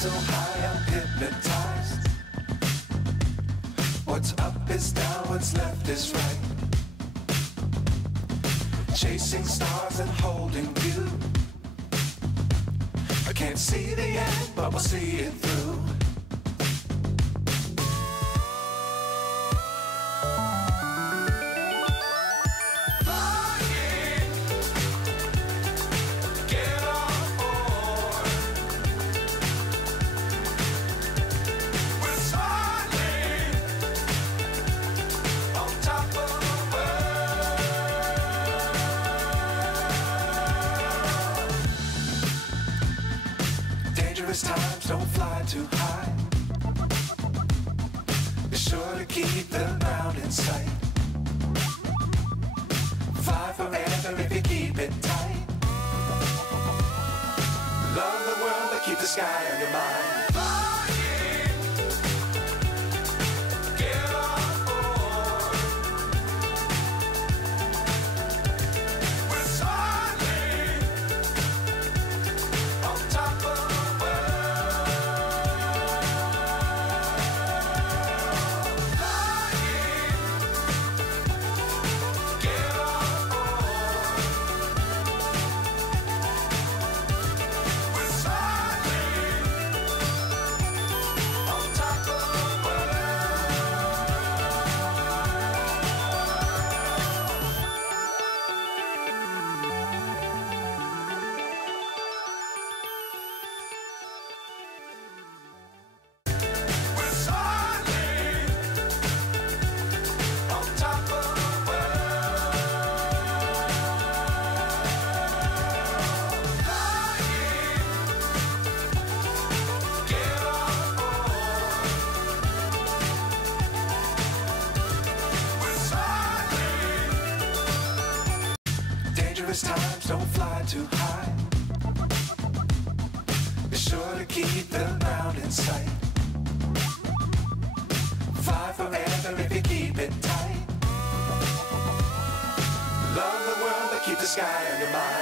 so high I'm hypnotized. What's up is down, what's left is right. Chasing stars and holding you. I can't see the end, but we'll see it through. Times don't fly too high. Be sure to keep the ground in sight. Fly forever if you keep it tight. Love the world but keep the sky on your mind. Times don't fly too high. Be sure to keep the ground in sight. Fly forever if you keep it tight. Love the world but keep the sky on your mind.